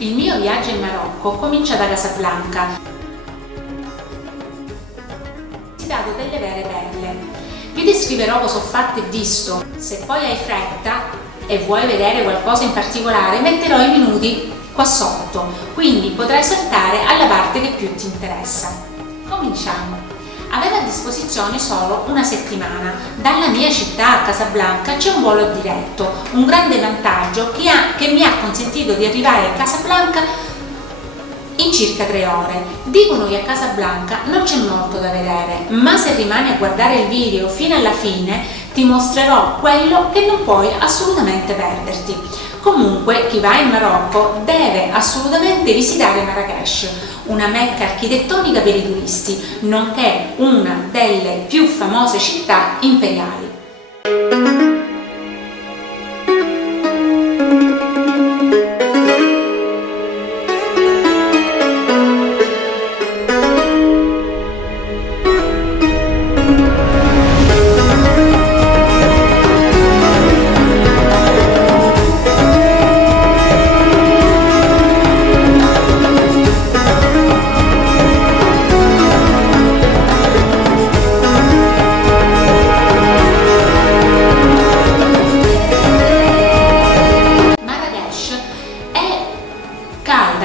Il mio viaggio in Marocco comincia da Casablanca. Ho visitato delle vere perle. Vi descriverò cosa ho fatto e visto. Se poi hai fretta e vuoi vedere qualcosa in particolare, metterò i minuti qua sotto, quindi potrai saltare alla parte che più ti interessa. Cominciamo. Avevo a disposizione solo una settimana. Dalla mia città a Casablanca c'è un volo diretto, un grande vantaggio che mi ha consentito di arrivare a Casablanca in circa 3 ore. Dicono che a Casablanca non c'è molto da vedere, ma se rimani a guardare il video fino alla fine ti mostrerò quello che non puoi assolutamente perderti. Comunque, chi va in Marocco deve assolutamente visitare Marrakech, una mecca architettonica per i turisti, nonché una delle più famose città imperiali.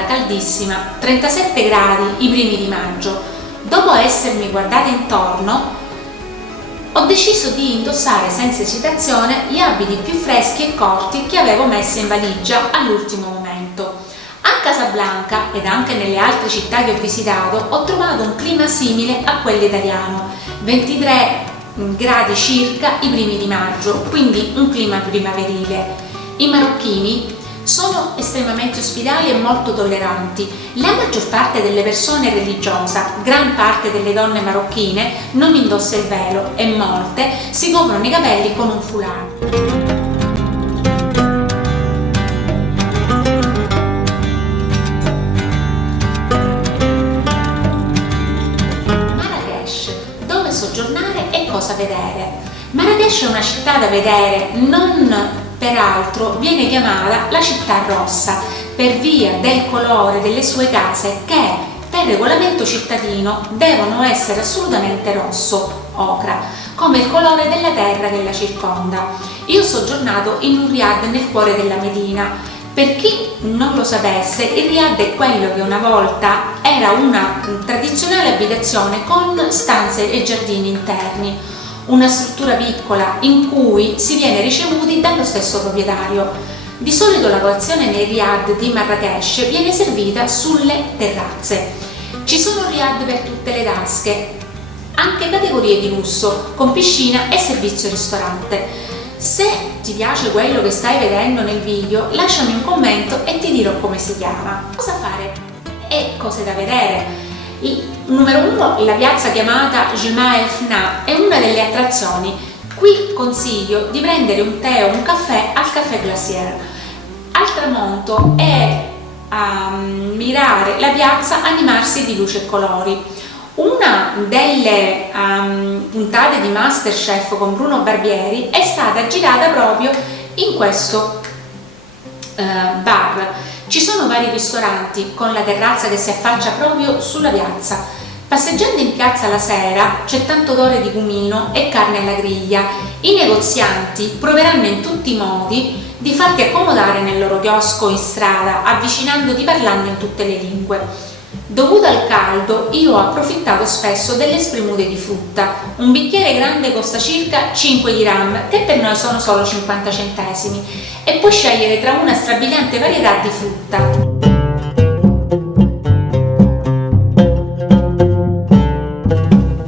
Caldissima, 37 gradi i primi di maggio. Dopo essermi guardata intorno, ho deciso di indossare senza esitazione gli abiti più freschi e corti che avevo messo in valigia all'ultimo momento. A Casablanca ed anche nelle altre città che ho visitato ho trovato un clima simile a quello italiano, 23 gradi circa i primi di maggio, quindi un clima primaverile. I marocchini sono estremamente ospitali e molto tolleranti. La maggior parte delle persone è religiosa, gran parte delle donne marocchine non indossa il velo e molte si coprono i capelli con un foulard. Soggiornare e cosa vedere. Marrakech è una città da vedere, non peraltro viene chiamata la città rossa per via del colore delle sue case che per regolamento cittadino devono essere assolutamente rosso ocra, come il colore della terra che la circonda. Io ho soggiornato in un riad nel cuore della Medina. Per chi non lo sapesse, il riad è quello che una volta era una tradizionale abitazione con stanze e giardini interni, una struttura piccola in cui si viene ricevuti dallo stesso proprietario. Di solito la colazione nei riad di Marrakech viene servita sulle terrazze. Ci sono riad per tutte le tasche, anche categorie di lusso, con piscina e servizio ristorante. Se ti piace quello che stai vedendo nel video, lasciami un commento e ti dirò come si chiama. Cosa fare e cose da vedere? Numero 1, la piazza chiamata Jemaa el Fna è una delle attrazioni. Qui consiglio di prendere un tè o un caffè al Café Glacier. Al tramonto e a mirare la piazza animarsi di luce e colori. Una delle puntate di Masterchef con Bruno Barbieri è stata girata proprio in questo bar. Ci sono vari ristoranti con la terrazza che si affaccia proprio sulla piazza. Passeggiando in piazza la sera c'è tanto odore di cumino e carne alla griglia. I negozianti proveranno in tutti i modi di farti accomodare nel loro chiosco in strada, avvicinandoti parlando in tutte le lingue. Dovuto al caldo, io ho approfittato spesso delle spremute di frutta. Un bicchiere grande costa circa 5 dirham, che per noi sono solo 50 centesimi, e puoi scegliere tra una strabiliante varietà di frutta.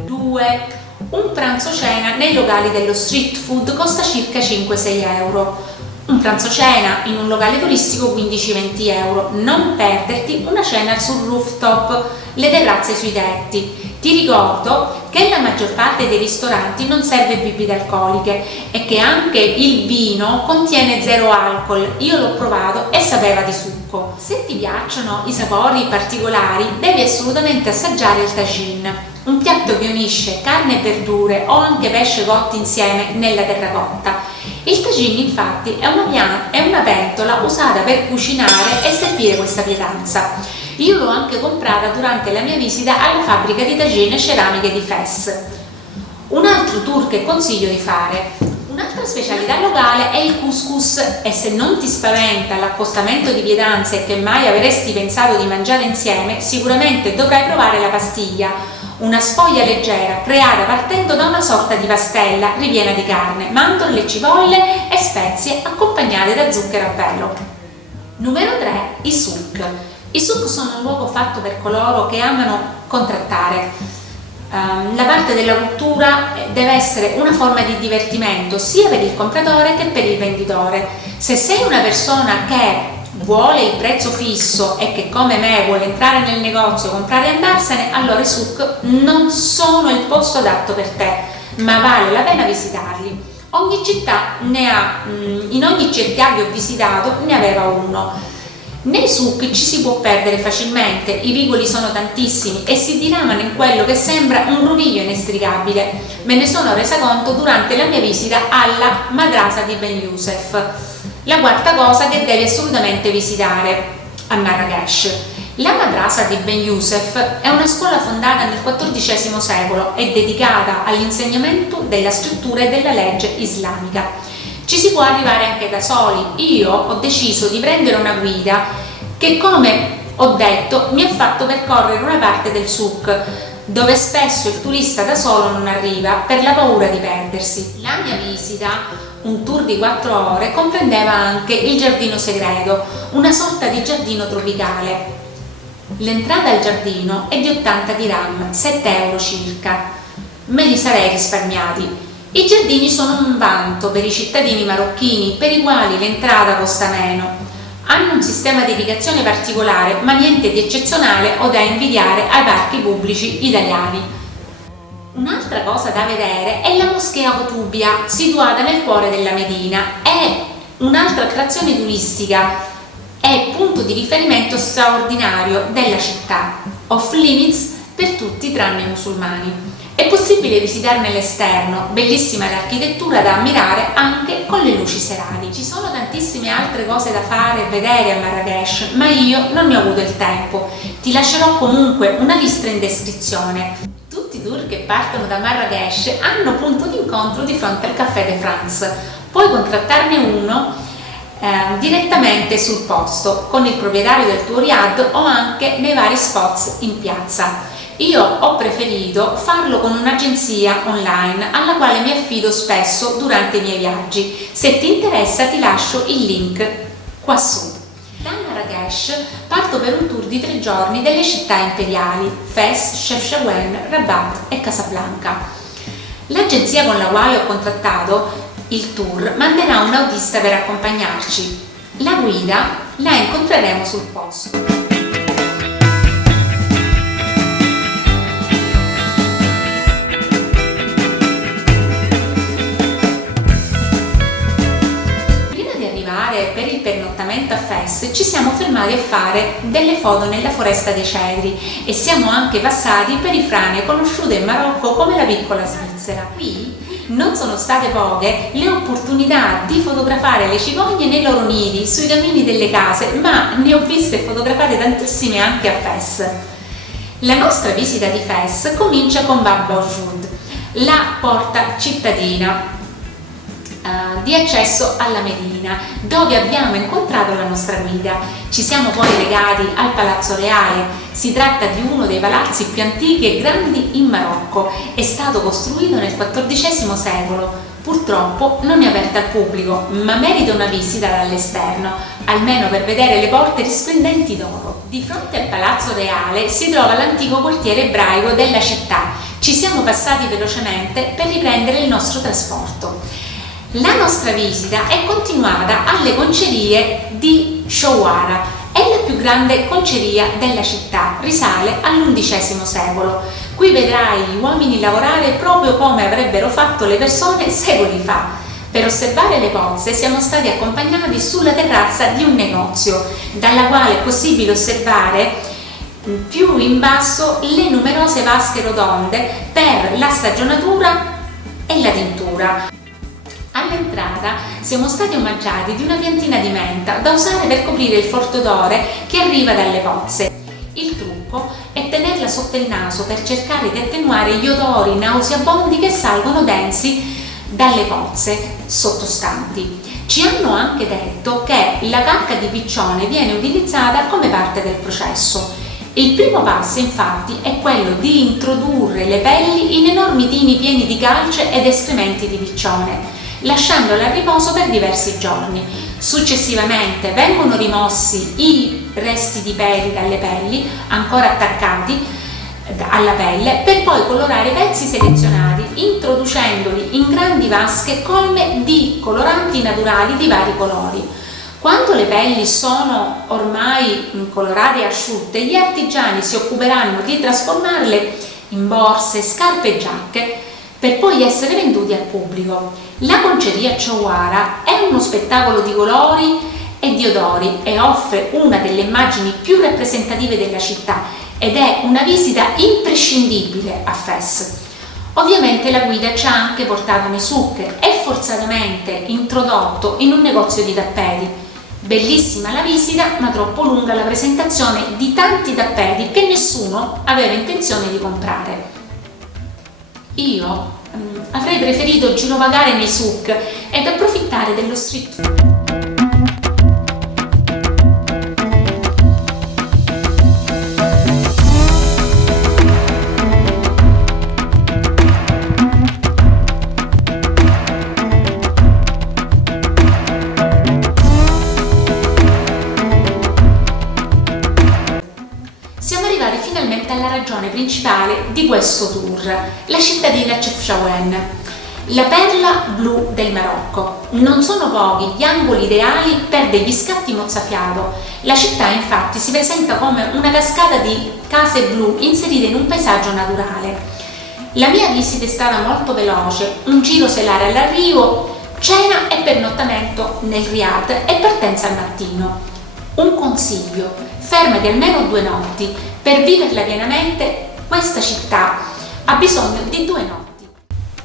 2. Un pranzo cena nei locali dello street food costa circa 5-6 euro. Un pranzo cena in un locale turistico 15-20 euro. Non perderti una cena sul rooftop, le terrazze sui tetti. Ti ricordo che la maggior parte dei ristoranti non serve bibite alcoliche e che anche il vino contiene 0 alcol. Io l'ho provato e sapeva di succo. Se ti piacciono i sapori particolari, devi assolutamente assaggiare il tagine, un piatto che unisce carne e verdure o anche pesce cotti insieme nella terracotta. Il tagine infatti è una pentola usata per cucinare e servire questa pietanza. Io l'ho anche comprata durante la mia visita alla fabbrica di tagine ceramiche di Fes. Un altro tour che consiglio di fare. Un'altra specialità locale è il couscous e se non ti spaventa l'accostamento di pietanze che mai avresti pensato di mangiare insieme, sicuramente dovrai provare la pastiglia, una sfoglia leggera creata partendo da una sorta di pastella ripiena di carne, mandorle, cipolle e spezie accompagnate da zucchero a velo. Numero 3. I souk. I souk sono un luogo fatto per coloro che amano contrattare. La parte della cultura deve essere una forma di divertimento sia per il compratore che per il venditore. Se sei una persona che vuole il prezzo fisso e che come me vuole entrare nel negozio, comprare e andarsene, allora i souk non sono il posto adatto per te, ma vale la pena visitarli. Ogni città ne ha, in ogni città che ho visitato ne aveva uno. Nei souk ci si può perdere facilmente, i vicoli sono tantissimi e si diramano in quello che sembra un groviglio inestricabile. Me ne sono resa conto durante la mia visita alla Madrasa di Ben Youssef. La quarta cosa che devi assolutamente visitare a Marrakech. La Madrasa di Ben Youssef è una scuola fondata nel XIV secolo e dedicata all'insegnamento della scrittura e della legge islamica. Ci si può arrivare anche da soli. Io ho deciso di prendere una guida che, come ho detto, mi ha fatto percorrere una parte del souk dove spesso il turista da solo non arriva per la paura di perdersi. La mia visita, un tour di 4 ore, comprendeva anche il giardino segreto, una sorta di giardino tropicale. L'entrata al giardino è di 80 dirham, 7 euro circa. Me li sarei risparmiati. I giardini sono un vanto per i cittadini marocchini, per i quali l'entrata costa meno. Hanno un sistema di irrigazione particolare, ma niente di eccezionale o da invidiare ai parchi pubblici italiani. Un'altra cosa da vedere è la moschea Koutoubia, situata nel cuore della Medina. È un'altra attrazione turistica, è punto di riferimento straordinario della città, off limits per tutti tranne i musulmani. È possibile visitarne l'esterno, bellissima l'architettura da ammirare anche con le luci serali. Ci sono tantissime altre cose da fare e vedere a Marrakech, ma io non ne ho avuto il tempo. Ti lascerò comunque una lista in descrizione. Tutti i tour che partono da Marrakech hanno punto d'incontro di fronte al Café de France. Puoi contrattarne uno direttamente sul posto con il proprietario del tuo riad o anche nei vari spots in piazza. Io ho preferito farlo con un'agenzia online alla quale mi affido spesso durante i miei viaggi. Se ti interessa ti lascio il link qua su. Da Marrakech parto per un tour di 3 giorni delle città imperiali, Fes, Chefchaouen, Rabat e Casablanca. L'agenzia con la quale ho contrattato il tour manderà un autista per accompagnarci. La guida la incontreremo sul posto. Per il pernottamento a Fes ci siamo fermati a fare delle foto nella foresta dei cedri e siamo anche passati per i frane conosciute in Marocco come la piccola Svizzera. Qui non sono state poche le opportunità di fotografare le cigogne nei loro nidi, sui camini delle case, ma ne ho viste fotografate tantissime anche a Fes. La nostra visita di Fes comincia con Bab Aoud, la porta cittadina di accesso alla Medina, dove abbiamo incontrato la nostra guida. Ci siamo poi legati al Palazzo Reale. Si tratta di uno dei palazzi più antichi e grandi in Marocco. È stato costruito nel XIV secolo. Purtroppo non è aperto al pubblico, ma merita una visita dall'esterno, almeno per vedere le porte risplendenti d'oro. Di fronte al Palazzo Reale si trova l'antico quartiere ebraico della città. Ci siamo passati velocemente per riprendere il nostro trasporto. La nostra visita è continuata alle concerie di Chouara, è la più grande conceria della città, risale all'XI secolo. Qui vedrai gli uomini lavorare proprio come avrebbero fatto le persone secoli fa. Per osservare le pozze siamo stati accompagnati sulla terrazza di un negozio, dalla quale è possibile osservare più in basso le numerose vasche rotonde per la stagionatura e la tintura. All'entrata siamo stati omaggiati di una piantina di menta da usare per coprire il forte odore che arriva dalle pozze. Il trucco è tenerla sotto il naso per cercare di attenuare gli odori nauseabondi che salgono densi dalle pozze sottostanti. Ci hanno anche detto che la cacca di piccione viene utilizzata come parte del processo. Il primo passo infatti è quello di introdurre le pelli in enormi tini pieni di calce ed escrementi di piccione, lasciandola a riposo per diversi giorni. Successivamente vengono rimossi i resti di peli dalle pelli ancora attaccati alla pelle, per poi colorare i pezzi selezionati introducendoli in grandi vasche colme di coloranti naturali di vari colori. Quando le pelli sono ormai colorate e asciutte, gli artigiani si occuperanno di trasformarle in borse, scarpe e giacche per poi essere venduti al pubblico. La conceria Chowara è uno spettacolo di colori e di odori e offre una delle immagini più rappresentative della città ed è una visita imprescindibile a Fes. Ovviamente la guida ci ha anche portato nei souk e forzatamente introdotto in un negozio di tappeti. Bellissima la visita, ma troppo lunga la presentazione di tanti tappeti che nessuno aveva intenzione di comprare. Io avrei preferito girovagare nei souk ed approfittare dello street food. Alla ragione principale di questo tour, la cittadina Chefchaouen, la perla blu del Marocco. Non sono pochi gli angoli ideali per dei biscatti mozzafiato. La città infatti si presenta come una cascata di case blu inserite in un paesaggio naturale. La mia visita è stata molto veloce, un giro selare all'arrivo, cena e pernottamento nel Riad e partenza al mattino. Un consiglio: fermati almeno 2 notti. Per viverla pienamente, questa città ha bisogno di 2 notti.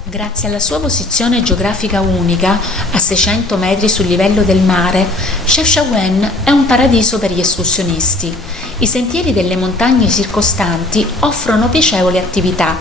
Grazie alla sua posizione geografica unica, a 600 metri sul livello del mare, Chefchaouen è un paradiso per gli escursionisti. I sentieri delle montagne circostanti offrono piacevoli attività.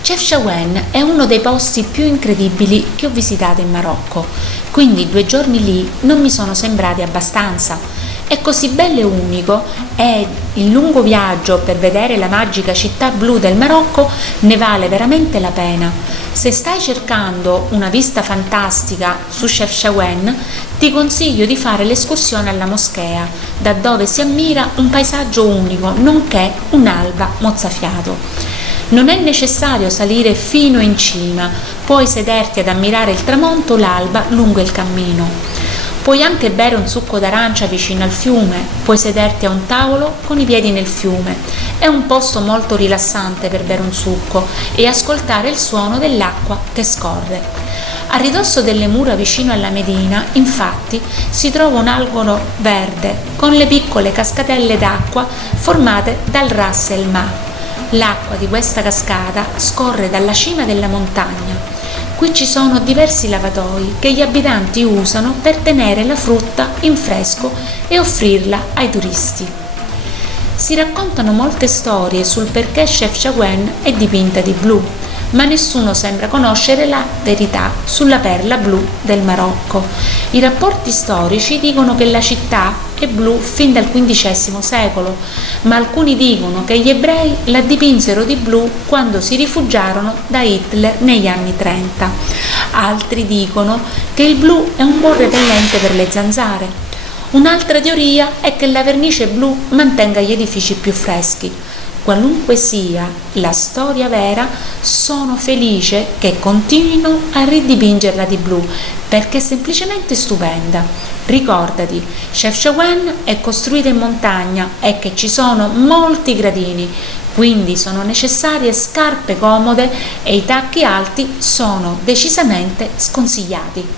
Chefchaouen è uno dei posti più incredibili che ho visitato in Marocco, quindi 2 giorni lì non mi sono sembrati abbastanza. È così bello e unico e il lungo viaggio per vedere la magica città blu del Marocco ne vale veramente la pena. Se stai cercando una vista fantastica su Chefchaouen, ti consiglio di fare l'escursione alla moschea, da dove si ammira un paesaggio unico, nonché un'alba mozzafiato. Non è necessario salire fino in cima, puoi sederti ad ammirare il tramonto o l'alba lungo il cammino. Puoi anche bere un succo d'arancia vicino al fiume, puoi sederti a un tavolo con i piedi nel fiume. È un posto molto rilassante per bere un succo e ascoltare il suono dell'acqua che scorre. A ridosso delle mura vicino alla Medina, infatti, si trova un angolo verde con le piccole cascatelle d'acqua formate dal Ras El Ma. L'acqua di questa cascata scorre dalla cima della montagna. Qui ci sono diversi lavatoi che gli abitanti usano per tenere la frutta in fresco e offrirla ai turisti. Si raccontano molte storie sul perché Chefchaouen è dipinta di blu, ma nessuno sembra conoscere la verità sulla perla blu del Marocco. I rapporti storici dicono che la città è blu fin dal XV secolo, ma alcuni dicono che gli ebrei la dipinsero di blu quando si rifugiarono da Hitler negli anni 30. Altri dicono che il blu è un buon repellente per le zanzare. Un'altra teoria è che la vernice blu mantenga gli edifici più freschi. Qualunque sia la storia vera, sono felice che continuino a ridipingerla di blu, perché è semplicemente stupenda. Ricordati, Chefchaouen è costruita in montagna e che ci sono molti gradini, quindi sono necessarie scarpe comode e i tacchi alti sono decisamente sconsigliati.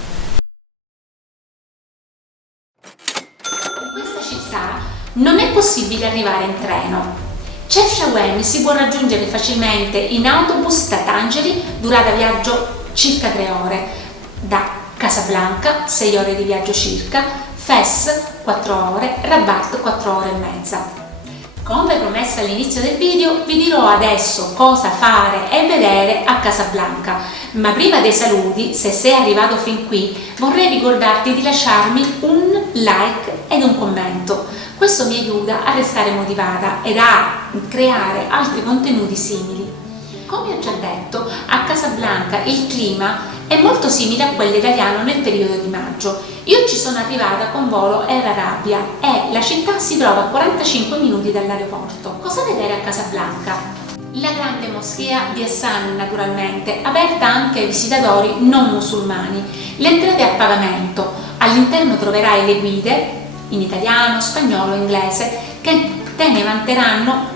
In questa città non è possibile arrivare in treno. Chefchaouen si può raggiungere facilmente in autobus da Tangeri, durata viaggio circa 3 ore, da Casablanca 6 ore di viaggio circa, Fes 4 ore, Rabat 4 ore e mezza. Come promesso all'inizio del video, vi dirò adesso cosa fare e vedere a Casablanca, ma prima dei saluti, se sei arrivato fin qui, vorrei ricordarti di lasciarmi un like ed un commento. Questo mi aiuta a restare motivata ed a creare altri contenuti simili. Come ho già detto, a Casablanca il clima è molto simile a quello italiano nel periodo di maggio. Io ci sono arrivata con volo Air Arabia e la città si trova a 45 minuti dall'aeroporto. Cosa vedere a Casablanca? La grande moschea di Hassan, naturalmente, aperta anche ai visitatori non musulmani. L'entrata è a pagamento. All'interno troverai le guide in italiano, spagnolo e inglese che te ne vanteranno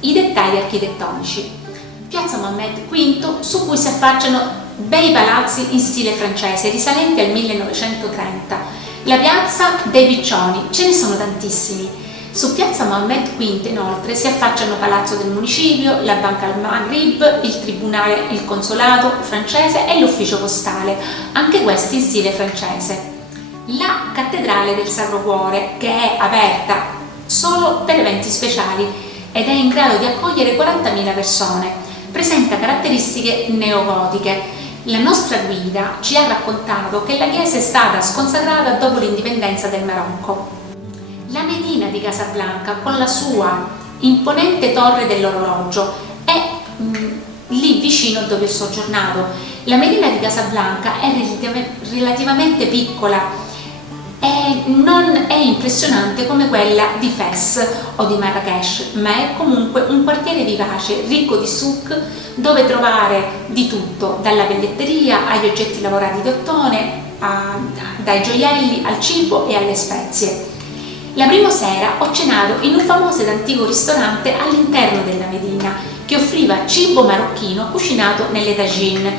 i dettagli architettonici. Piazza Mohammed V, su cui si affacciano bei palazzi in stile francese risalenti al 1930. La piazza dei Piccioni, ce ne sono tantissimi. Su piazza Mohammed V inoltre si affacciano Palazzo del Municipio, la Banca al Maghrib, il Tribunale, il Consolato francese e l'Ufficio Postale, anche questi in stile francese. La Cattedrale del Sacro Cuore, che è aperta solo per eventi speciali ed è in grado di accogliere 40.000 persone. Presenta caratteristiche neogotiche. La nostra guida ci ha raccontato che la chiesa è stata sconsacrata dopo l'indipendenza del Marocco. La Medina di Casablanca, con la sua imponente torre dell'orologio, è lì vicino dove ho soggiornato. La Medina di Casablanca è relativamente piccola e non è impressionante come quella di Fes o di Marrakech, ma è comunque un quartiere vivace, ricco di souk, dove trovare di tutto, dalla pelletteria agli oggetti lavorati d'ottone, dai gioielli al cibo e alle spezie. La prima sera ho cenato in un famoso ed antico ristorante all'interno della Medina che offriva cibo marocchino cucinato nelle tagine,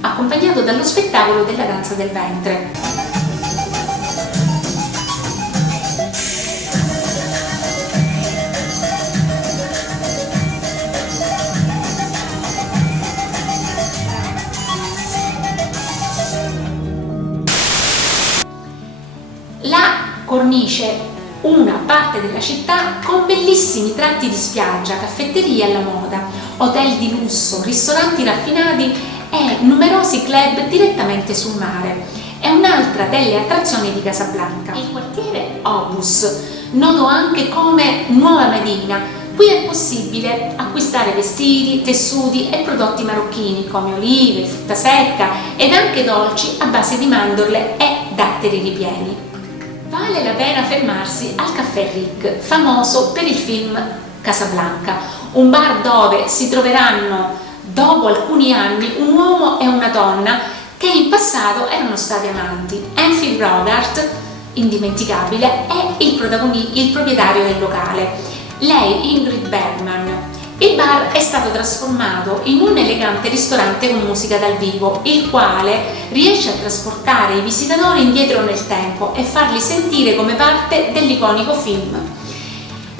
accompagnato dallo spettacolo della danza del ventre. Cornice, una parte della città con bellissimi tratti di spiaggia, caffetterie alla moda, hotel di lusso, ristoranti raffinati e numerosi club direttamente sul mare. È un'altra delle attrazioni di Casablanca. Il quartiere Obus, noto anche come Nuova Medina, qui è possibile acquistare vestiti, tessuti e prodotti marocchini come olive, frutta secca ed anche dolci a base di mandorle e datteri ripieni. Vale la pena fermarsi al Caffè Rick, famoso per il film Casablanca, un bar dove si troveranno dopo alcuni anni un uomo e una donna che in passato erano stati amanti. Humphrey Bogart, indimenticabile, è il proprietario del locale, lei Ingrid Bergman. Il bar è stato trasformato in un elegante ristorante con musica dal vivo, il quale riesce a trasportare i visitatori indietro nel tempo e farli sentire come parte dell'iconico film.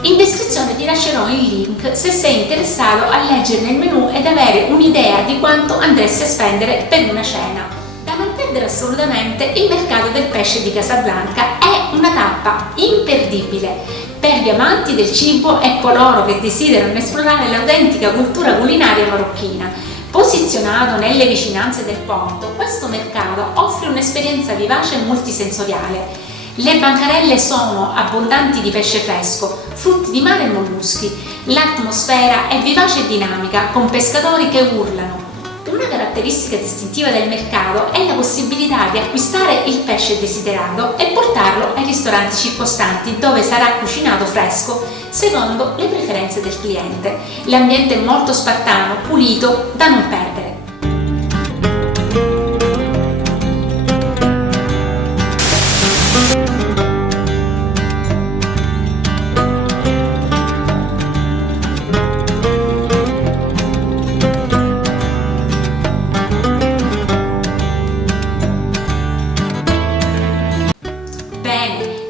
In descrizione ti lascerò il link se sei interessato a leggere il menù ed avere un'idea di quanto andresti a spendere per una cena. Da non perdere assolutamente, il mercato del pesce di Casablanca è una tappa imperdibile per gli amanti del cibo e coloro che desiderano esplorare l'autentica cultura culinaria marocchina. Posizionato nelle vicinanze del porto, questo mercato offre un'esperienza vivace e multisensoriale. Le bancarelle sono abbondanti di pesce fresco, frutti di mare e molluschi. L'atmosfera è vivace e dinamica, con pescatori che urlano. Una caratteristica distintiva del mercato è la possibilità di acquistare il pesce desiderato e portarlo ai ristoranti circostanti dove sarà cucinato fresco secondo le preferenze del cliente. L'ambiente è molto spartano, pulito, da non perdere.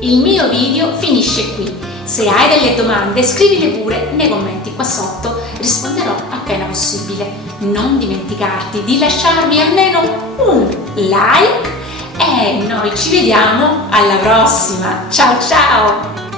Il mio video finisce qui. Se hai delle domande scrivile pure nei commenti qua sotto, risponderò appena possibile. Non dimenticarti di lasciarmi almeno un like e noi ci vediamo alla prossima. Ciao ciao!